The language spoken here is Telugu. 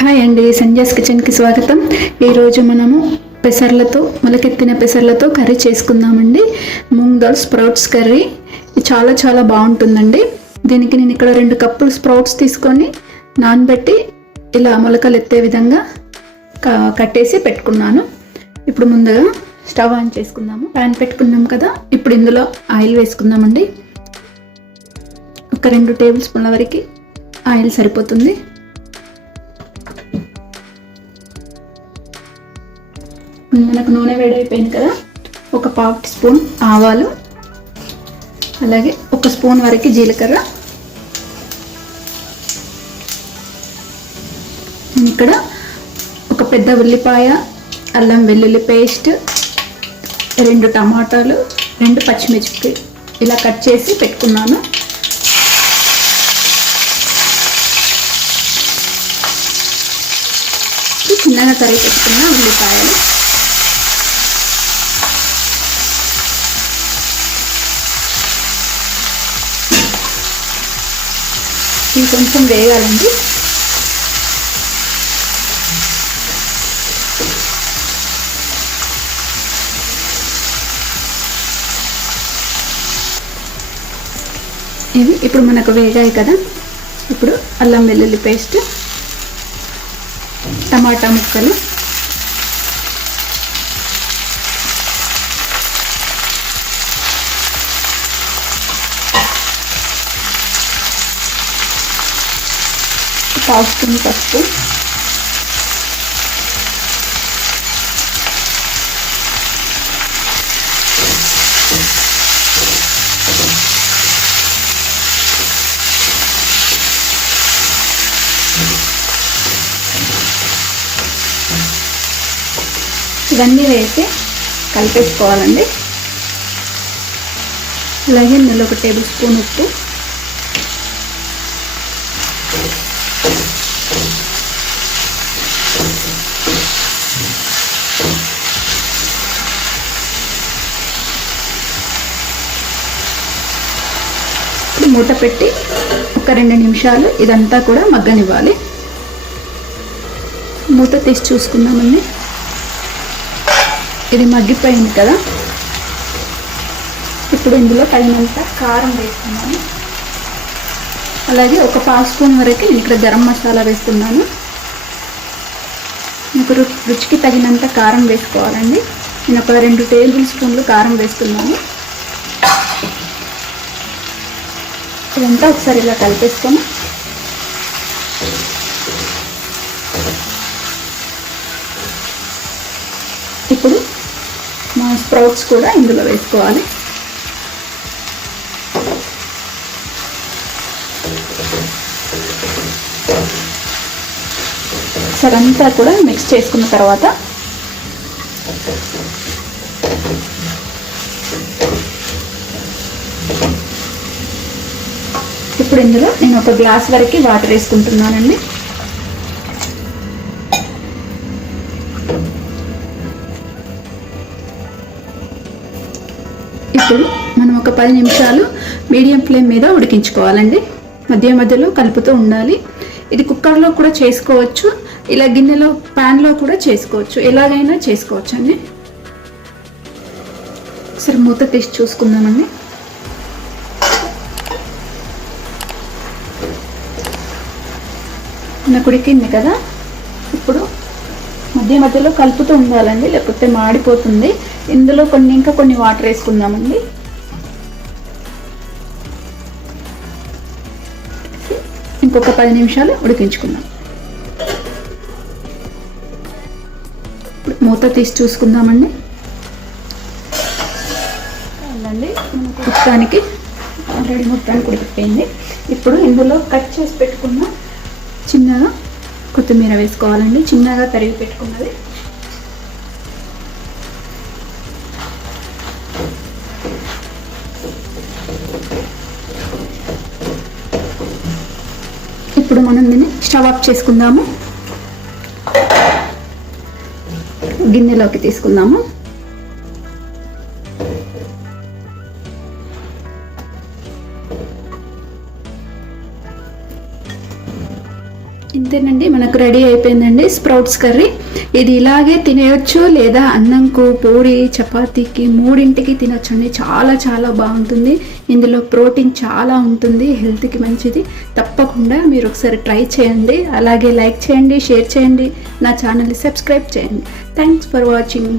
హాయ్ అండి, సంజయ్స్ కిచెన్కి స్వాగతం. ఈరోజు మనము మొలకెత్తిన పెసర్లతో కర్రీ చేసుకుందామండి. Moong dal sprouts curry. చాలా చాలా బాగుంటుందండి. దీనికి నేను ఇక్కడ 2 కప్పులు స్ప్రౌట్స్ తీసుకొని నానబెట్టి ఇలా మొలకలు ఎత్తే విధంగా కట్టేసి పెట్టుకున్నాను. ఇప్పుడు ముందుగా స్టవ్ ఆన్ చేసుకుందాము. ప్యాన్ పెట్టుకున్నాం కదా, ఇప్పుడు ఇందులో ఆయిల్ వేసుకుందామండి. ఒక 2 టేబుల్ స్పూన్ల వరకు ఆయిల్ సరిపోతుంది. మనకు నూనె వేడైపోయింది కదా, ఒక 1/2 స్పూన్ ఆవాలు, అలాగే 1 స్పూన్ వరకు జీలకర్ర. ఇక్కడ ఒక పెద్ద ఉల్లిపాయ, అల్లం వెల్లుల్లి పేస్ట్, 2 టమాటాలు, 2 పచ్చిమిర్చి ఇలా కట్ చేసి పెట్టుకున్నాను. చిన్నగా తరిగి పెట్టుకున్న ఉల్లిపాయలు, ఇవి కొంచెం వేగాలండి. ఇవి ఇప్పుడు మనకు వేగాయి కదా, ఇప్పుడు అల్లం వెల్లుల్లి పేస్ట్, టమాటా ముక్కలు, పావు స్పూన్ పసుపు, ఇవన్నీ వేసి కలిపేసుకోవాలండి. అలాగే ఇందులో 1 టేబుల్ స్పూన్ ఉప్పు, మూత పెట్టి ఒక 2 నిమిషాలు ఇదంతా కూడా మగ్గనివ్వాలి. మూత తీసి చూసుకుందామండి. ఇది మగ్గిపోయింది కదా, ఇప్పుడు ఇందులో తగినంత కారం వేస్తున్నాను. అలాగే ఒక 1/2 స్పూన్ వరకు నేను ఇక్కడ గరం మసాలా వేస్తున్నాను. మీకు రుచికి తగినంత కారం వేసుకోవాలండి. నేను ఒక 2 టేబుల్ స్పూన్లు కారం వేస్తున్నాను. ఇదంతా ఒకసారి ఇలా కలిపేసుకొని ఇప్పుడు మా స్ప్రౌట్స్ కూడా ఇందులో వేసుకోవాలి. సరంతా కూడా మిక్స్ చేసుకున్న తర్వాత ఇప్పుడు ఇందులో నేను 1 గ్లాస్ వరకు వాటర్ వేసుకుంటున్నానండి. ఇప్పుడు మనం ఒక 10 నిమిషాలు మీడియం ఫ్లేమ్ మీద ఉడికించుకోవాలండి. మధ్య మధ్యలో కలుపుతూ ఉండాలి. ఇది కుక్కర్లో కూడా చేసుకోవచ్చు, ఇలా గిన్నెలో ప్యాన్లో కూడా చేసుకోవచ్చు, ఎలాగైనా చేసుకోవచ్చు అండి. సరే, మూత తీసి చూసుకుందామండి. నాకు ఉడికింది కదా, ఇప్పుడు మధ్య మధ్యలో కలుపుతూ ఉండాలండి, లేకపోతే మాడిపోతుంది. ఇందులో ఇంకా కొన్ని వాటర్ వేసుకుందామండి. ఇంకొక 10 నిమిషాలు ఉడికించుకుందాం. మూత తీసి చూసుకుందామండి. మొత్తానికి ఆల్రెడీ ఉడికిపోయింది. ఇప్పుడు ఇందులో కట్ చేసి పెట్టుకున్న చిన్నగా కొత్తిమీర వేసుకోవాలండి, చిన్నగా తరిగి పెట్టుకున్నది. ఇప్పుడు మనం దీన్ని స్టవ్ ఆఫ్ చేసుకుందాము. గిన్నెలోకి తీసుకుందాము. ఇంతేనండి, మనకు రెడీ అయిపోయిందండి స్ప్రౌట్స్ కర్రీ. ఇది ఇలాగే తినేయొచ్చు, లేదా అన్నంకు, పూరి, చపాతీకి మూడింటికి తినొచ్చండి. చాలా చాలా బాగుంటుంది. ఇందులో ప్రోటీన్ చాలా ఉంటుంది, హెల్త్కి మంచిది. తప్పకుండా మీరు ఒకసారి ట్రై చేయండి. అలాగే లైక్ చేయండి, షేర్ చేయండి, నా ఛానల్ని సబ్స్క్రైబ్ చేయండి. Thanks for watching.